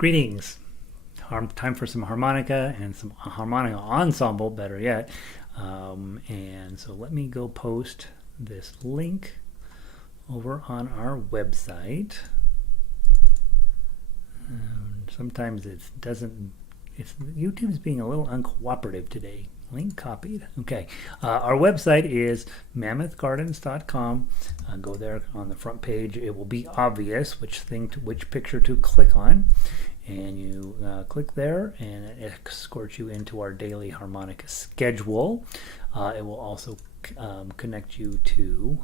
Greetings. Time for some harmonica and some harmonica ensemble, better yet. And so let me go post this link over on our website. Sometimes YouTube's being a little uncooperative today. Link copied. Okay. Our website is mammothgardens.com. Go there on the front page. It will be obvious which picture to click on. And you click there, and it escorts you into our daily harmonica schedule. It will also connect you to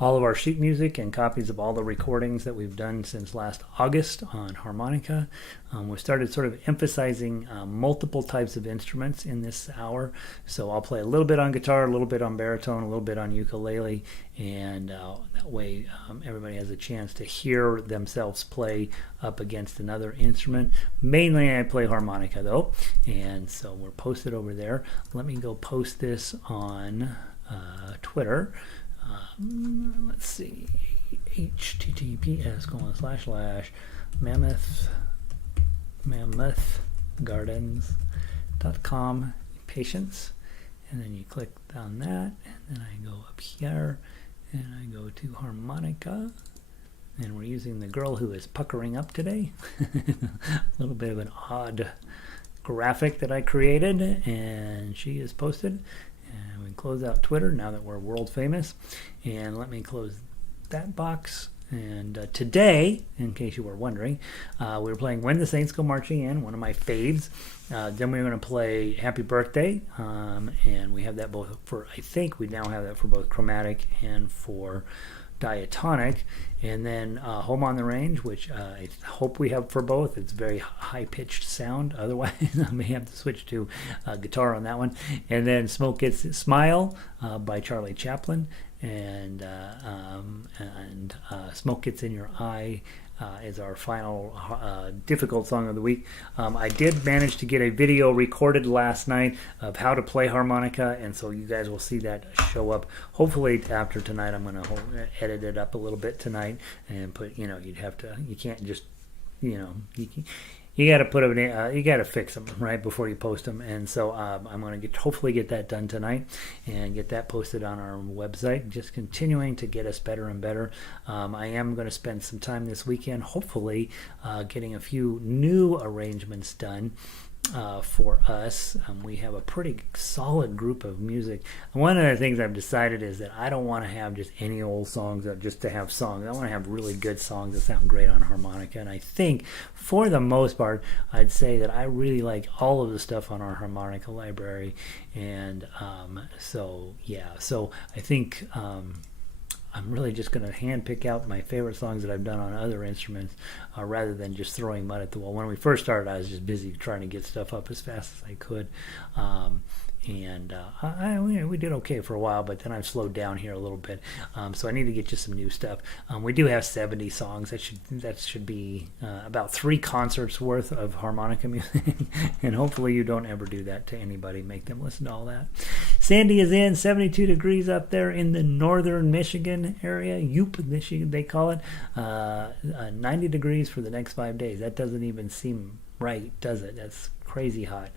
all of our sheet music and copies of all the recordings that we've done since last August on harmonica. We started sort of emphasizing multiple types of instruments in this hour. So I'll play a little bit on guitar, a little bit on baritone, a little bit on ukulele, and that way everybody has a chance to hear themselves play up against another instrument. Mainly I play harmonica though, and so we're posted over there. Let me go post this on Twitter. Let's see, https://mammothgardens.com patience, and then you click on that, and then I go up here and I go to harmonica, and we're using the girl who is puckering up today. A little bit of an odd graphic that I created, and she is posted. And we close out Twitter now that we're world famous. And let me close that box. And today, in case you were wondering, we're playing When the Saints Go Marching In, one of my faves. Then we're going to play Happy Birthday. And we have that both for, I think we now have that for both Chromatic and for Diatonic. And then Home on the Range, which I hope we have for both. It's very high-pitched sound. Otherwise, I may have to switch to guitar on that one. And then Smoke Gets Smile by Charlie Chaplin. And Smoke Gets in Your Eye is our final difficult song of the week. I did manage to get a video recorded last night of how to play harmonica, and so you guys will see that show up hopefully after tonight. I'm going to edit it up a little bit tonight and put, you can't just, you got to put them in, you got to fix them right before you post them. And so I'm going to hopefully get that done tonight and get that posted on our website, just continuing to get us better and better. I am going to spend some time this weekend hopefully getting a few new arrangements done for us. We have a pretty solid group of music. One of the things I've decided is that I don't want to have just any old songs just to have songs. I want to have really good songs that sound great on harmonica. And I think for the most part, I'd say that I really like all of the stuff on our harmonica library. And so I think I'm really just going to hand pick out my favorite songs that I've done on other instruments rather than just throwing mud at the wall. When we first started, I was just busy trying to get stuff up as fast as I could. We did okay for a while, but then I've slowed down here a little bit. So I need to get you some new stuff. We do have 70 songs. That should be about 3 concerts worth of harmonica music. And hopefully you don't ever do that to anybody. Make them listen to all that. Sandy is in, 72 degrees up there in the northern Michigan area. Michigan, they call it. 90 degrees for the next 5 days. That doesn't even seem right, does it? That's crazy hot.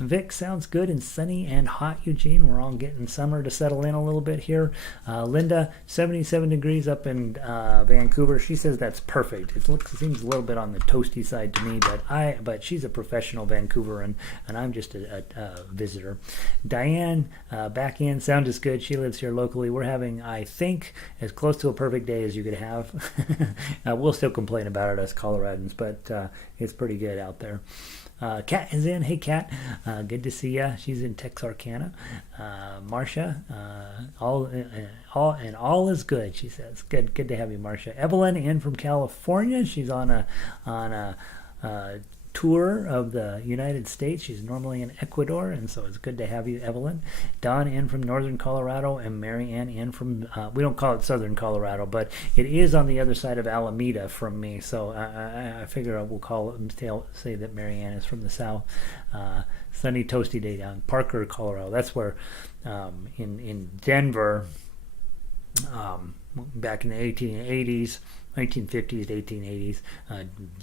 Vic, sounds good and sunny and hot, Eugene. We're all getting summer to settle in a little bit here. Linda, 77 degrees up in Vancouver. She says that's perfect. It seems a little bit on the toasty side to me, but she's a professional Vancouveran, and I'm just a visitor. Diane, back in. Sound is good. She lives here locally. We're having, I think, as close to a perfect day as you could have. We'll still complain about it as Coloradans, but it's pretty good out there. Kat is in. Hey, Kat. Good to see ya. She's in Texarkana. Marcia, all is good, she says. Good to have you, Marcia. Evelyn in from California. She's on a tour of the United States. She's normally in Ecuador, and so it's good to have you, Evelyn. Don in from northern Colorado, and Mary Ann in from, we don't call it southern Colorado, but it is on the other side of Alameda from me, so I figure I will call it and say that Mary Ann is from the south. Sunny, toasty day down Parker, Colorado. That's where in Denver, back in the 1880s, 1950s to 1880s,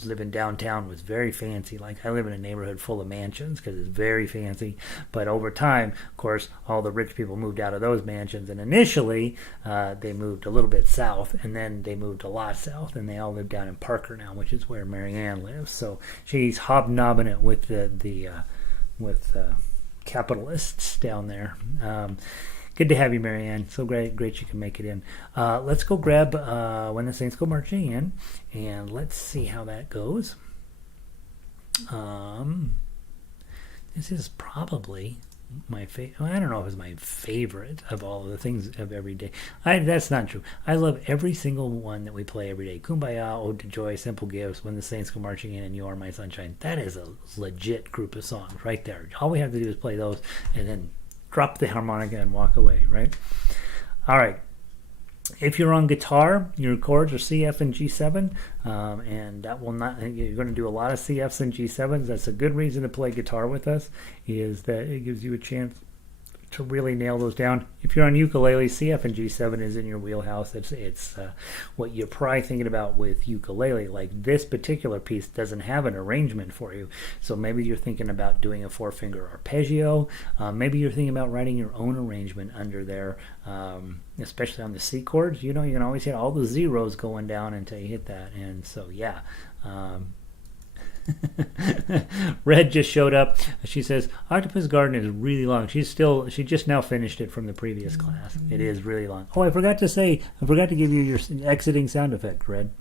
living downtown was very fancy. Like I live in a neighborhood full of mansions because it's very fancy. But over time, of course, all the rich people moved out of those mansions. And initially, they moved a little bit south, and then they moved a lot south, and they all live down in Parker now, which is where Marianne lives. So she's hobnobbing it with with capitalists down there. Good to have you, Marianne. So great you can make it in. Let's go grab When the Saints Go Marching In, and let's see how that goes. This is probably my favorite. I don't know if it's my favorite of all of the things of every day. That's not true. I love every single one that we play every day. Kumbaya, Ode to Joy, Simple Gifts, When the Saints Go Marching In, and You Are My Sunshine. That is a legit group of songs right there. All we have to do is play those, and then drop the harmonica and walk away, right? All right. If you're on guitar, your chords are C, F, and G7, and that will not. You're going to do a lot of CFs and G7s. That's a good reason to play guitar with us, is that it gives you a chance to really nail those down. If you're on ukulele, CF and G7 is in your wheelhouse. It's what you're probably thinking about with ukulele. Like this particular piece doesn't have an arrangement for you, so maybe you're thinking about doing a 4-finger arpeggio. Maybe you're thinking about writing your own arrangement under there, especially on the C chords. You know, you can always hit all the zeros going down until you hit that, and so yeah. Red just showed up. She says Octopus Garden is really long. She just now finished it from the previous class. It is really long. Oh, I forgot to give you your exiting sound effect, Red.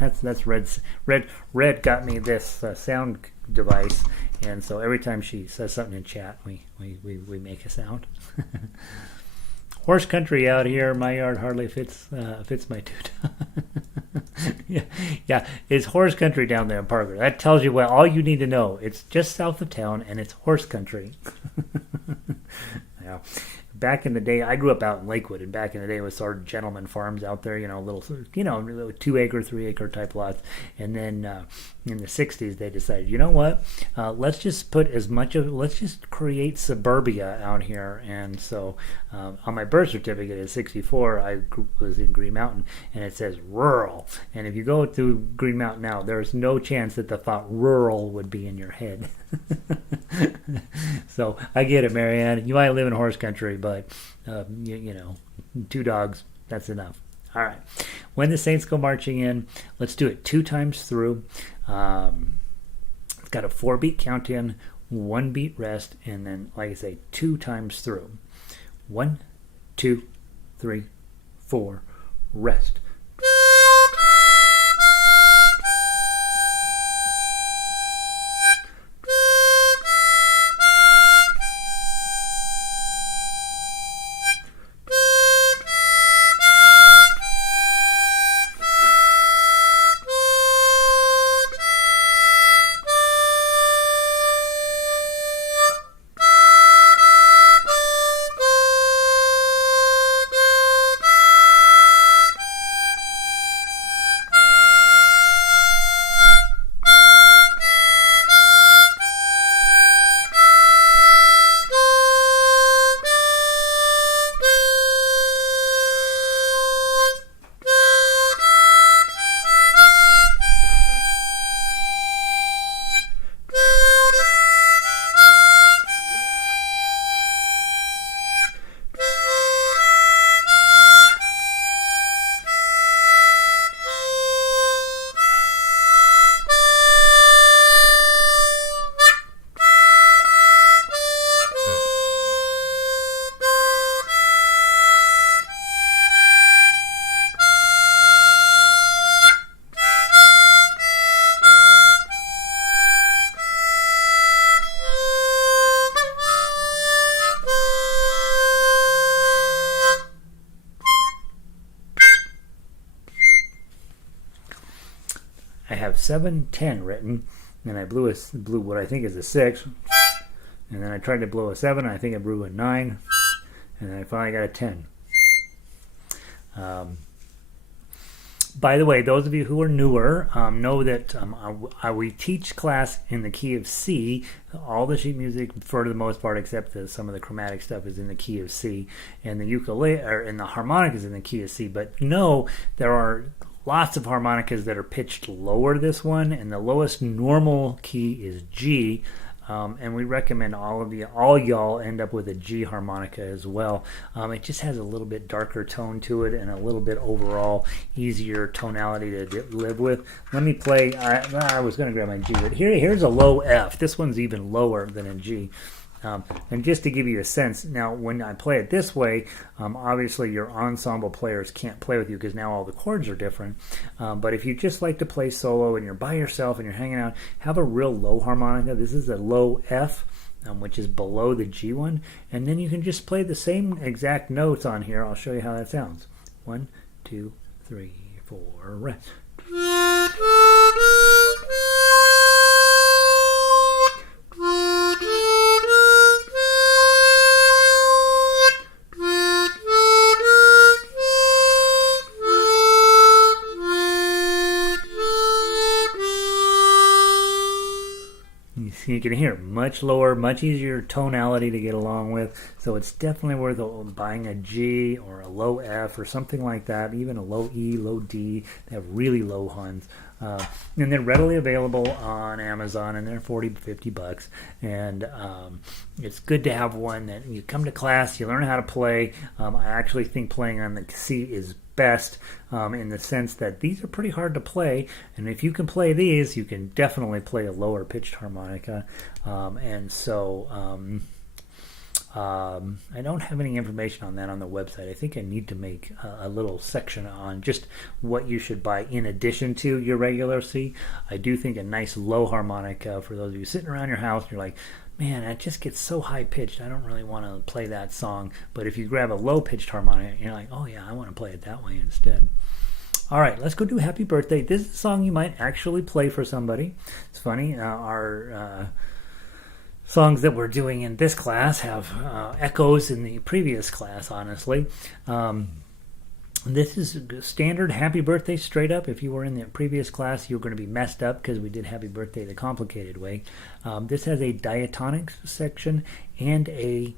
That's Red's. Red got me this sound device, and so every time she says something in chat, we make a sound. Horse country out here. My yard hardly fits my toot. yeah, it's horse country down there in Parker. That tells you all you need to know. It's just south of town, and it's horse country. Yeah. Back in the day, I grew up out in Lakewood, and back in the day it was sort of gentleman farms out there, little 2-acre, 3-acre type lots. And then in the 60s, they decided, you know what, let's just create suburbia out here. And so on my birth certificate at 64, I was in Green Mountain, and it says rural. And if you go to Green Mountain now, there's no chance that the thought rural would be in your head. So I get it, Marianne. You might live in horse country, but 2 dogs, that's enough. All right. When the Saints Go Marching In, let's do it 2 times through. It's got a 4-beat count in, 1-beat rest, and then, like I say, 2 times through. 1, 2, 3, 4, rest. I have 7, 10 written, and I blew what I think is a 6, and then I tried to blow a 7, and I think I blew a 9, and then I finally got a 10. By the way, those of you who are newer know that we teach class in the key of C. All the sheet music, for the most part, except some of the chromatic stuff, is in the key of C, and the ukulele and the harmonica is in the key of C. But no, there are lots of harmonicas that are pitched lower this one, and the lowest normal key is G. And we recommend all y'all end up with a G harmonica as well. It just has a little bit darker tone to it and a little bit overall easier tonality to live with. Let me play. I was going to grab my G, but here's a low F. This one's even lower than a G. And just to give you a sense, now when I play it this way, obviously your ensemble players can't play with you because now all the chords are different. But if you just like to play solo and you're by yourself and you're hanging out, have a real low harmonica. This is a low F, which is below the G one. And then you can just play the same exact notes on here. I'll show you how that sounds. 1, 2, 3, 4, rest. You can hear much lower, much easier tonality to get along with. So it's definitely worth buying a G or a low F or something like that, even a low E, low D. They have really low huns. And they're readily available on Amazon, and they're $40-50. And it's good to have one that you come to class, you learn how to play. I actually think playing on the C is best in the sense that these are pretty hard to play, and if you can play these, you can definitely play a lower pitched harmonica. And so I don't have any information on that on the website. I think I need to make a little section on just what you should buy in addition to your regular C. I do think a nice low harmonica, for those of you sitting around your house, you're like, man, it just gets so high pitched, I don't really want to play that song. But if you grab a low pitched harmonica, you're like, oh yeah, I want to play it that way instead. All right, let's go do Happy Birthday. This is a song you might actually play for somebody. It's funny, our songs that we're doing in this class have echoes in the previous class, honestly. This is standard Happy Birthday straight up. If you were in the previous class, you're going to be messed up because we did Happy Birthday the complicated way. This has a diatonic section and a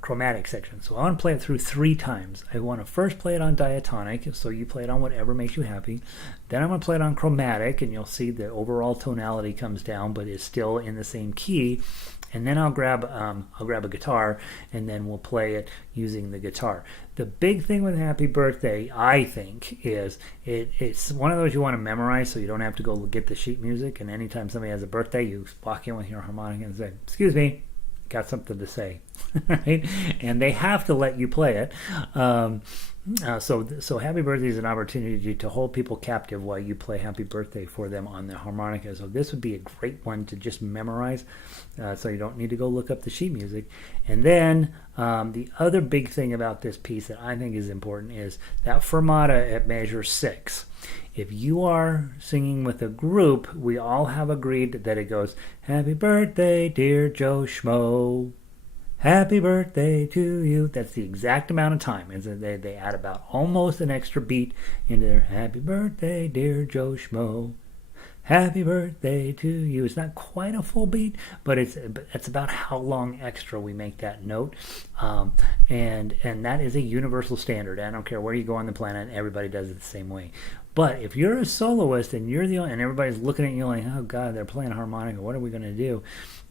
chromatic section. So I want to play it through 3 times. I want to first play it on diatonic, so you play it on whatever makes you happy. Then I'm going to play it on chromatic, and you'll see the overall tonality comes down, but it's still in the same key. And then I'll grab a guitar, and then we'll play it using the guitar. The big thing with Happy Birthday, I think, is it's one of those you want to memorize, so you don't have to go get the sheet music. And anytime somebody has a birthday, you walk in with your harmonica and say, "Excuse me, got something to say," right? And they have to let you play it. So Happy Birthday is an opportunity to hold people captive while you play Happy Birthday for them on the harmonica. So this would be a great one to just memorize, so you don't need to go look up the sheet music. And then the other big thing about this piece that I think is important is that fermata at measure 6. If you are singing with a group, we all have agreed that it goes, "Happy birthday, dear Joe Schmo. Happy birthday to you." That's the exact amount of time. And so they add about almost an extra beat into their "Happy birthday, dear Joe Schmo. Happy birthday to you." It's not quite a full beat, but it's about how long extra we make that note. And that is a universal standard. I don't care where you go on the planet, everybody does it the same way. But if you're a soloist and you're the only, and everybody's looking at you like, "Oh God, they're playing harmonica, what are we going to do?"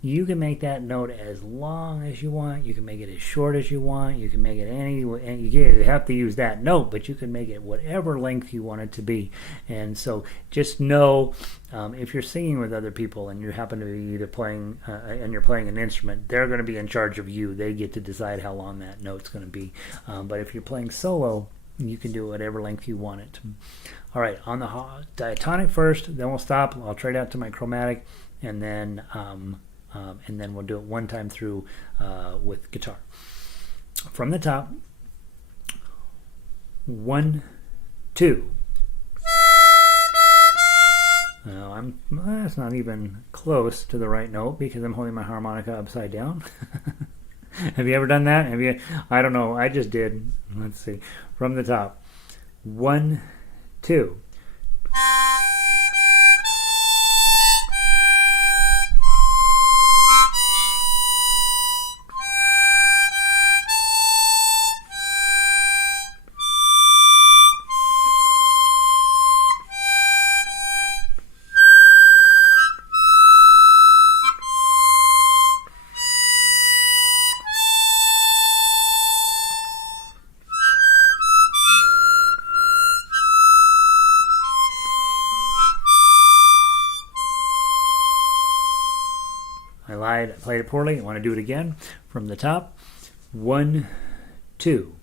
You can make that note as long as you want. You can make it as short as you want. You can make it and you have to use that note, but you can make it whatever length you want it to be. And so just know, if you're singing with other people and you happen to be either playing and you're playing an instrument, they're going to be in charge of you. They get to decide how long that note's going to be. But if you're playing solo, you can do whatever length you want it. All right, on the diatonic first, then we'll stop. I'll trade out to my chromatic, and then we'll do it one time through with guitar. From the top, 1, 2. Now that's not even close to the right note because I'm holding my harmonica upside down. Have you ever done that? I don't know. I just did. Let's see. From the top, 1, 2. I lied, I played it poorly. I want to do it again from the top. 1, 2.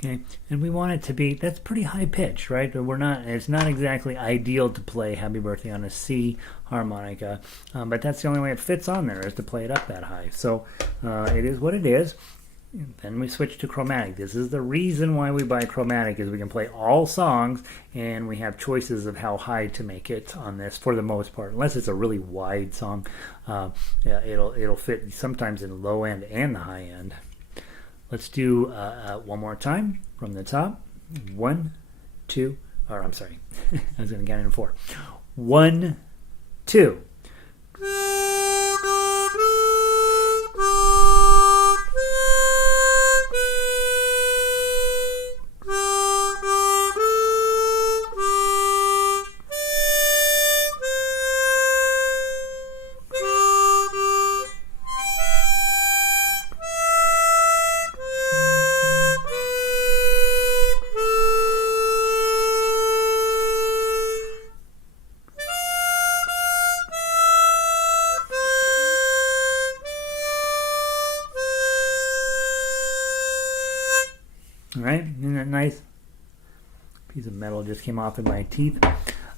Okay, and we want it to be, that's pretty high pitch, right? But it's not exactly ideal to play Happy Birthday on a C harmonica, but that's the only way it fits on there, is to play it up that high. So it is what it is. Then we switch to Chromatic. This is the reason why we buy Chromatic, is we can play all songs, and we have choices of how high to make it on this for the most part. Unless it's a really wide song, it'll fit sometimes in the low end and the high end. Let's do one more time from the top. 1, 2, or I'm sorry, I was going to count in 4. 1, 2. All right, isn't that nice? Piece of metal just came off in my teeth.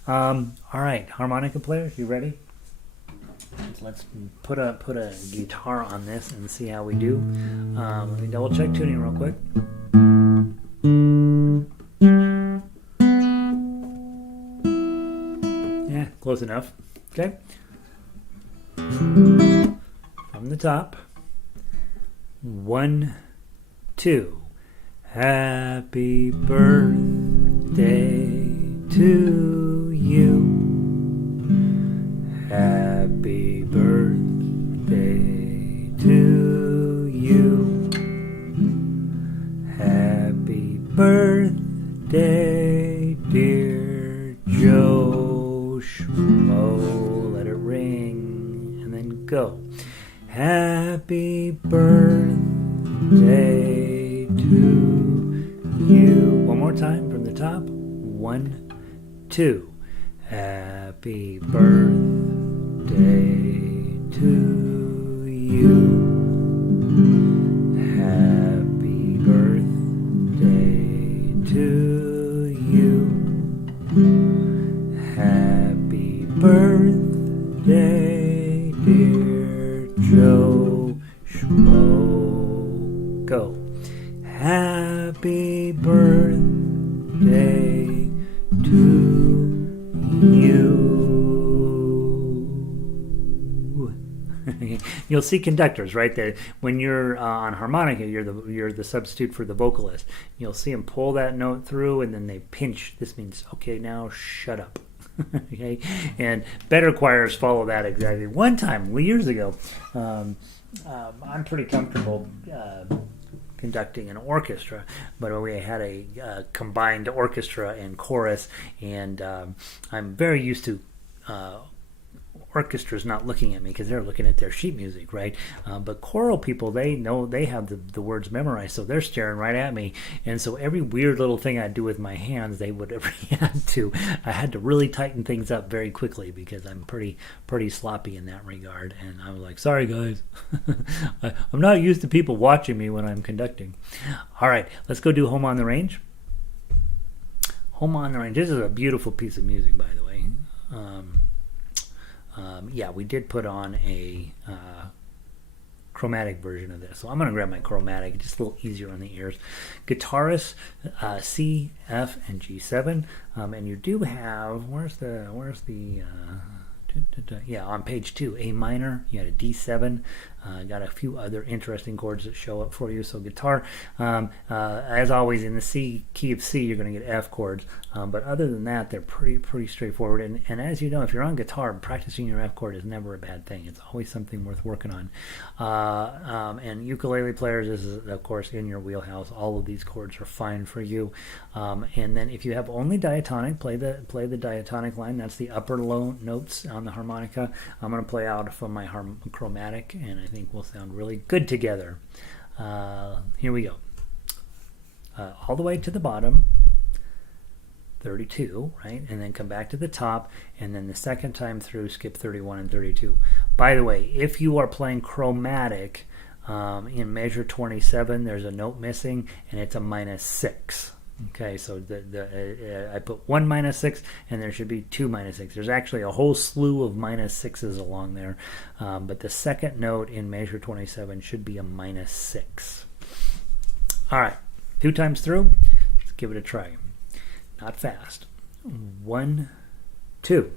All right, harmonica players, you ready? Let's put a guitar on this and see how we do. Let me double check tuning real quick. Yeah, close enough. Okay. From the top. 1, 2. Happy birthday to you. Happy birthday to you. Happy birthday, dear Joe Schmo. Let it ring and then go. Happy birthday to you. One more time from the top. 1, 2. Happy birthday to you. Happy birthday to you. Happy birthday, dear Joe Schmo. Go. Happy birthday to you. You'll see conductors right there. When you're on harmonica, you're the substitute for the vocalist. You'll see them pull that note through, and then they pinch. This means, okay, now shut up. Okay, and better choirs follow that exactly. One time, years ago, I'm pretty comfortable conducting an orchestra, but we had a combined orchestra and chorus, and I'm very used to orchestra's not looking at me because they're looking at their sheet music, right? But choral people, they know they have the words memorized, so they're staring right at me. And so every weird little thing I do with my hands, they would react to. I had to really tighten things up very quickly because I'm pretty sloppy in that regard. And I was like, sorry guys, I'm not used to people watching me when I'm conducting. All right, let's go do Home on the Range. Home on the Range. This is a beautiful piece of music, by the way. Yeah, we did put on a chromatic version of this. So I'm going to grab my chromatic, just a little easier on the ears. Guitarist, C, F, and G7. And you do have, yeah, on page 2, A minor, you got a D7, got a few other interesting chords that show up for you. So guitar, as always in the C key of C, you're going to get F chords, but other than that, they're pretty straightforward. And as you know, if you're on guitar, practicing your F chord is never a bad thing. It's always something worth working on. And ukulele players, this is of course in your wheelhouse. All of these chords are fine for you. And then if you have only diatonic, play the diatonic line. That's the upper low notes on the harmonica. I'm going to play out from my chromatic, and I think we'll sound really good together. Here we go. All the way to the bottom, 32, right? And then come back to the top, and then the second time through, skip 31 and 32. By the way, if you are playing chromatic in measure 27, there's a note missing, and it's a -6. Okay, so I put 1 -6, and there should be 2 -6. There's actually a whole slew of -6s along there, but the second note in measure 27 should be a -6. All right, 2 times through. Let's give it a try. Not fast. 1, 2.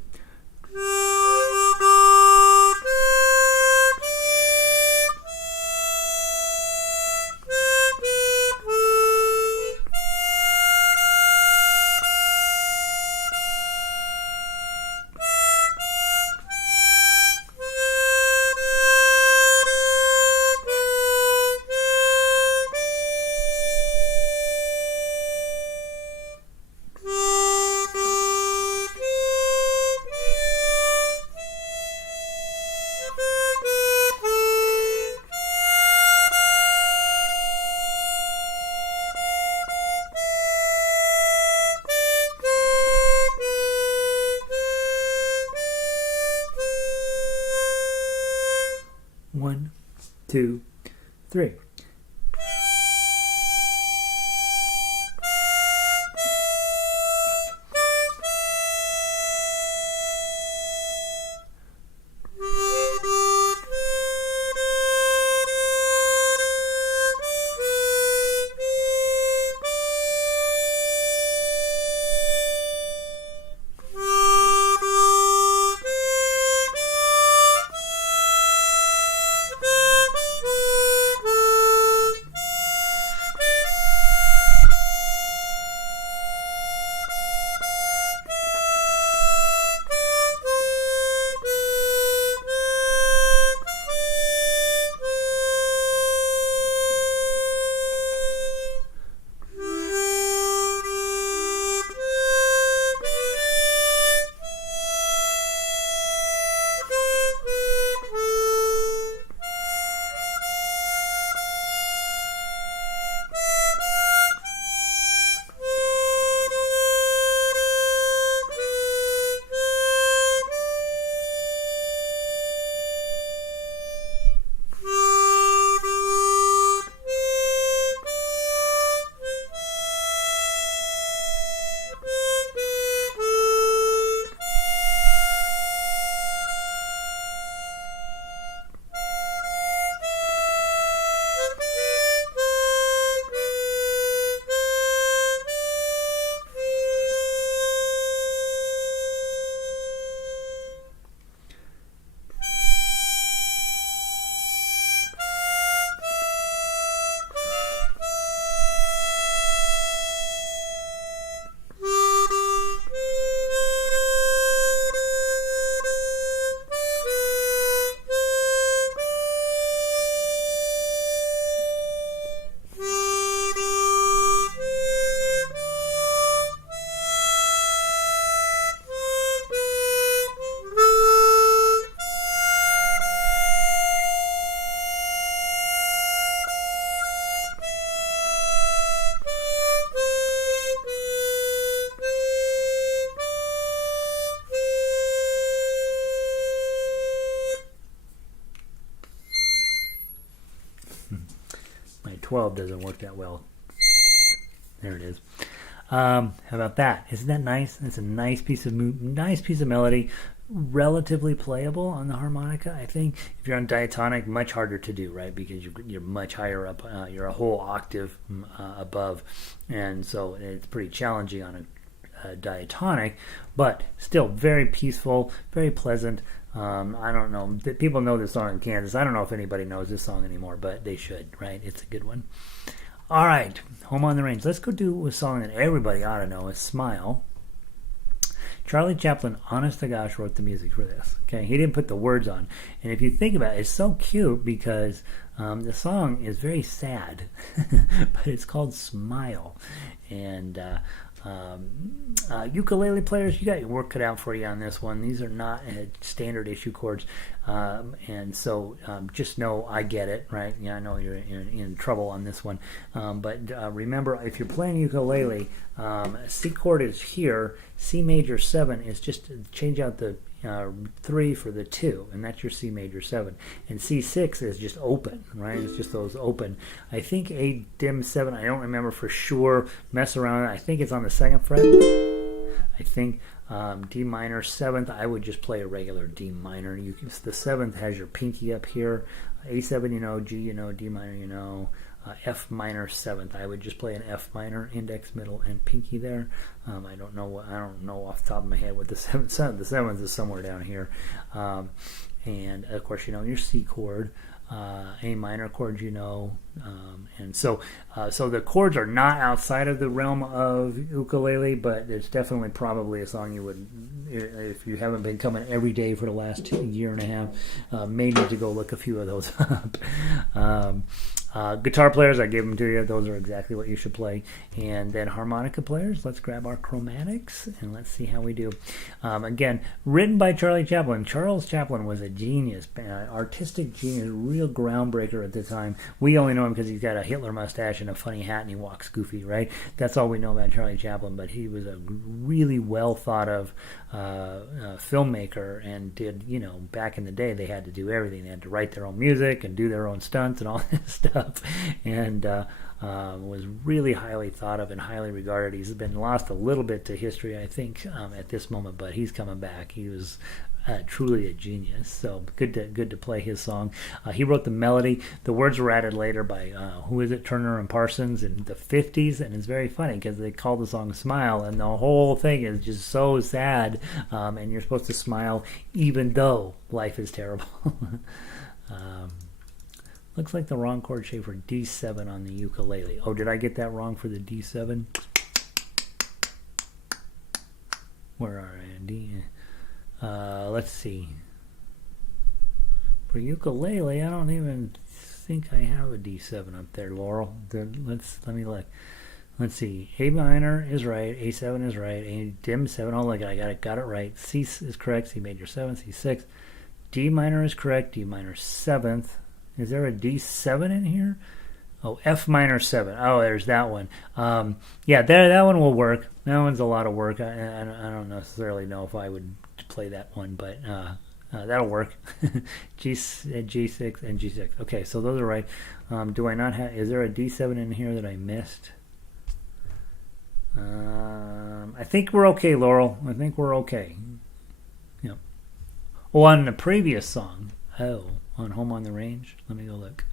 One, 2, 3. 12 doesn't work that well. There it is. How about that? Isn't that nice? It's a nice piece of melody, relatively playable on the harmonica. I think if you're on diatonic, much harder to do, right? Because you're much higher up. You're a whole octave above, and so it's pretty challenging on a diatonic, but still very peaceful, very pleasant. I don't know. People know this song in Kansas. I don't know if anybody knows this song anymore, but they should, right? It's a good one. All right, Home on the Range. Let's go do a song that everybody ought to know. It's Smile. Charlie Chaplin, honest to gosh, wrote the music for this. Okay, he didn't put the words on. And if you think about it, it's so cute because the song is very sad, but it's called Smile. And ukulele players, you got your work cut out for you on this one. These are not standard issue chords, and so just know I get it, right? Yeah, I know you're in trouble on this one, but remember, if you're playing ukulele, C chord is here, C major 7 is just to change out the 3 for the 2, and that's your C major 7, and C6 is just open, right? It's just those open. I think A dim 7, I don't remember for sure, mess around, I think it's on the 2nd fret. I think D minor 7th, I would just play a regular D minor. The 7th has your pinky up here, A7 you know, G you know, D minor you know, F minor 7th. I would just play an F minor, index, middle, and pinky there. I don't know off the top of my head what the 7th. The 7th is somewhere down here, and of course you know your C chord, A minor chord, you know, and so the chords are not outside of the realm of ukulele, but it's definitely probably a song you would, if you haven't been coming every day for the last year and a half, may need to go look a few of those up. Guitar players, I gave them to you. Those are exactly what you should play. And then harmonica players, let's grab our chromatics and let's see how we do. Again, written by Charlie Chaplin. Charles Chaplin was a genius, artistic genius, real groundbreaker at the time. We only know him because he's got a Hitler mustache and a funny hat and he walks goofy, right? That's all we know about Charlie Chaplin, but he was a really well thought of filmmaker and did, you know, back in the day they had to do everything. They had to write their own music and do their own stunts and all this stuff. And was really highly thought of and highly regarded. He's been lost a little bit to history, I think, at this moment, but he's coming back. He was truly a genius. So good to play his song. He wrote the melody. The words were added later by who is it, Turner and Parsons in the 50s, and it's very funny because they call the song Smile, and the whole thing is just so sad, and you're supposed to smile even though life is terrible. Looks like the wrong chord shape for D7 on the ukulele. Oh, did I get that wrong for the D7? Where are I? D. Let's see. For ukulele, I don't even think I have a D7 up there, Laurel. Let me look. Let's see. A minor is right. A7 is right. A dim 7. Oh, look, I got it right. C is correct. C major 7. C6. D minor is correct. D minor 7th. Is there a D7 in here? Oh, F minor 7. Oh, there's that one. Yeah, that one will work. That one's a lot of work. I don't necessarily know if I would play that one, but that'll work. G6 and G6. Okay, so those are right. Do I not have... Is there a D7 in here that I missed? I think we're okay, Laurel. I think we're okay. Yep. Oh, on the previous song... Oh, on Home on the Range. Let me go look.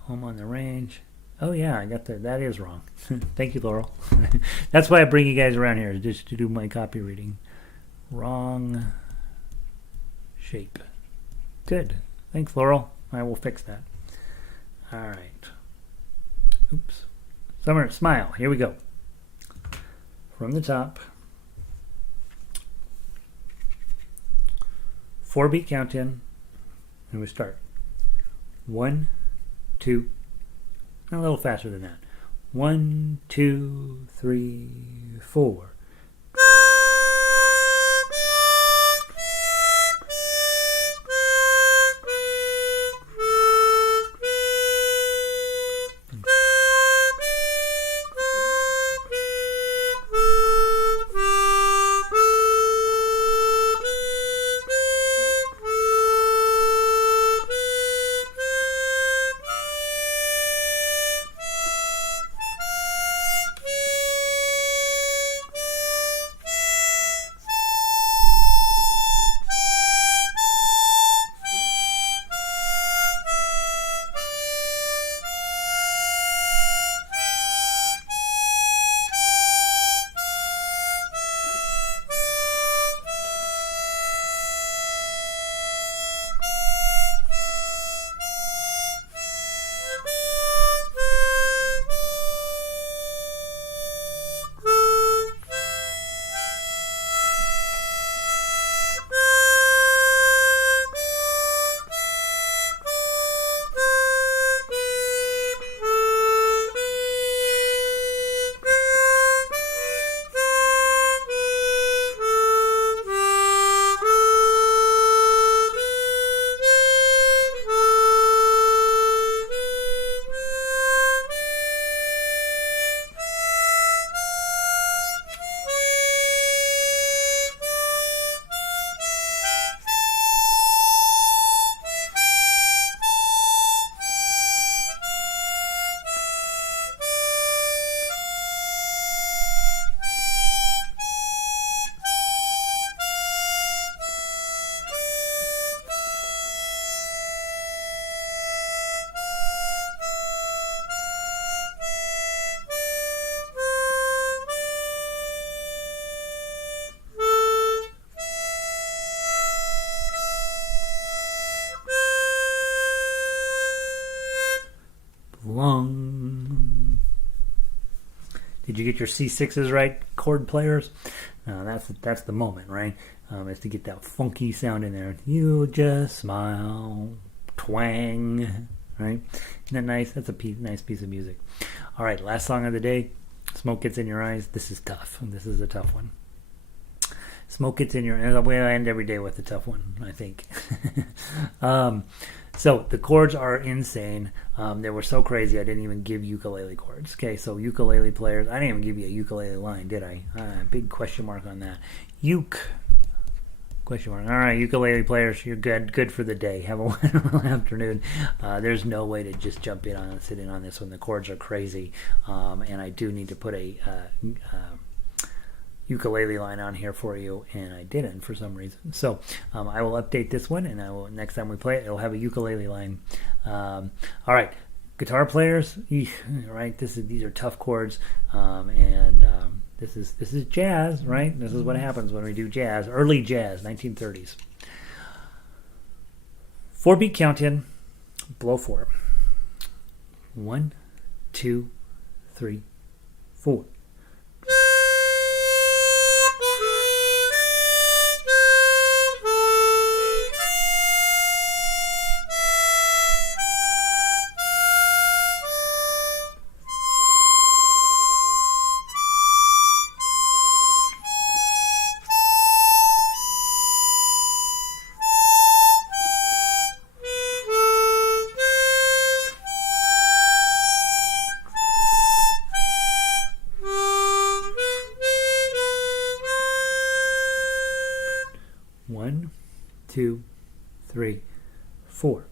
Home on the Range. Oh yeah, I got that. That is wrong. Thank you, Laurel. That's why I bring you guys around here, just to do my copy reading. Wrong shape. Good. Thanks, Laurel. I will fix that. All right. Oops. Summer, Smile. Here we go. From the top. 4-beat count in. And we start. 1, 2, a little faster than that. 1, 2, 3, 4. Plum. Did you get your C6s right, chord players? That's the moment, right? Is to get that funky sound in there. You just smile, twang, right? Isn't that nice? That's a nice piece of music. All right, last song of the day. Smoke Gets in Your Eyes. This is tough. This is a tough one. Smoke Gets in Your Eyes. We'll end every day with a tough one, I think. So the chords are insane. They were so crazy I didn't even give ukulele chords. Okay, so ukulele players. I didn't even give you a ukulele line, did I? Big question mark on that. Uke. Question mark. All right, ukulele players, you're good for the day. Have a wonderful afternoon. There's no way to just jump in on sit in on this when the chords are crazy, and I do need to put a ukulele line on here for you, and I didn't for some reason. So I will update this one, and I will next time we play it, it'll have a ukulele line. All right, guitar players, right? These are tough chords, and this is jazz, right? This is what happens when we do jazz, early jazz, 1930s. 4-beat count in, blow 4. 1, 2, 3, 4. One, two, three, 4.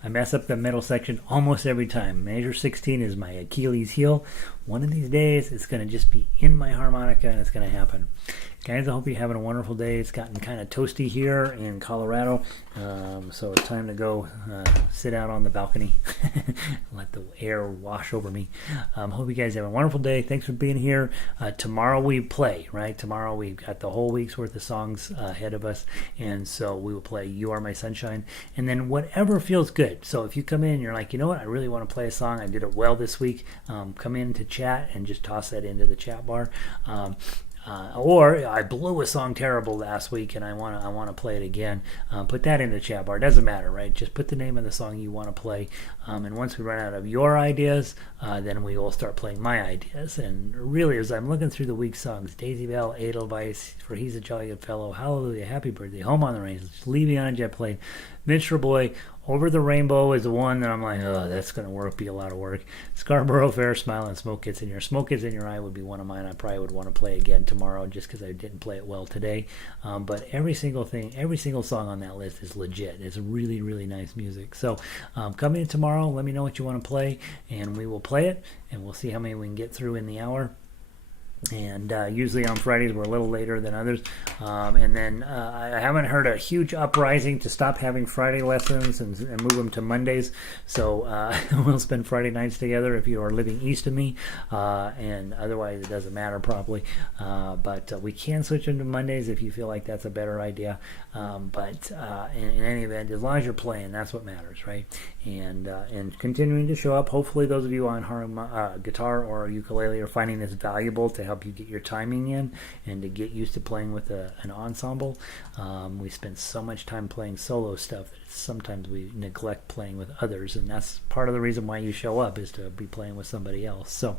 I mess up the middle section almost every time. Measure 16 is my Achilles heel. One of these days, it's going to just be in my harmonica, and it's going to happen. Guys, I hope you're having a wonderful day. It's gotten kind of toasty here in Colorado, so it's time to go sit out on the balcony, let the air wash over me. Hope you guys have a wonderful day. Thanks for being here. Tomorrow we play, right? Tomorrow we've got the whole week's worth of songs ahead of us, and so we will play You Are My Sunshine, and then whatever feels good. So if you come in and you're like, you know what, I really want to play a song, I did it well this week, come in to chat and just toss that into the chat bar. or I blew a song terrible last week and I want to play it again, put that in the chat bar. It doesn't matter, right? Just put the name of the song you want to play, and once we run out of your ideas, then we will start playing my ideas. And really, as I'm looking through the week's songs, Daisy Bell, Edelweiss, For He's a Jolly Good Fellow, Hallelujah, Happy Birthday, Home on the Range, Levy on a Jet Plane, Minstrel Boy, Over the Rainbow is the one that I'm like, oh, that's going to be a lot of work. Scarborough Fair, Smile, and Smoke Gets in Your Eye would be one of mine. I probably would want to play again tomorrow just because I didn't play it well today. But every single song on that list is legit. It's really, really nice music. So come in tomorrow, let me know what you want to play, and we will play it, and we'll see how many we can get through in the hour. And usually on Fridays we're a little later than others, and then I haven't heard a huge uprising to stop having Friday lessons and move them to Mondays, so we'll spend Friday nights together if you are living east of me, and otherwise it doesn't matter probably, but we can switch them to Mondays if you feel like that's a better idea, but in any event, as long as you're playing, that's what matters, right? And continuing to show up. Hopefully those of you on guitar or ukulele are finding this valuable to help you get your timing in and to get used to playing with an ensemble. We spend so much time playing solo stuff that sometimes we neglect playing with others, and that's part of the reason why you show up, is to be playing with somebody else. So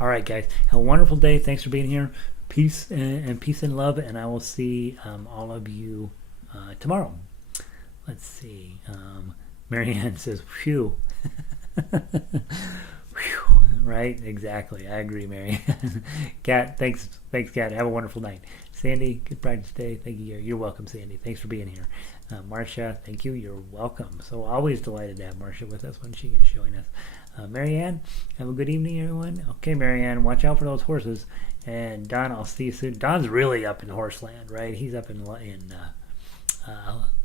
all right guys, have a wonderful day. Thanks for being here. Peace and love, and I will see all of you tomorrow. Let's see. Marianne says, phew. Whew. Right? Exactly. I agree, Marianne. Kat, thanks, Kat. Have a wonderful night. Sandy, good practice day. Thank you. You're welcome, Sandy. Thanks for being here. Marcia, thank you. You're welcome. So always delighted to have Marcia with us when she is joining us. Marianne, have a good evening, everyone. Okay, Marianne, watch out for those horses. And Don, I'll see you soon. Don's really up in horseland, right? He's up in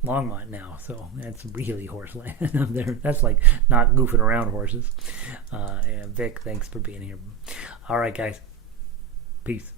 Longmont now, so that's really horseland up there. That's like not goofing around horses. And Vic, thanks for being here. All right, guys. Peace.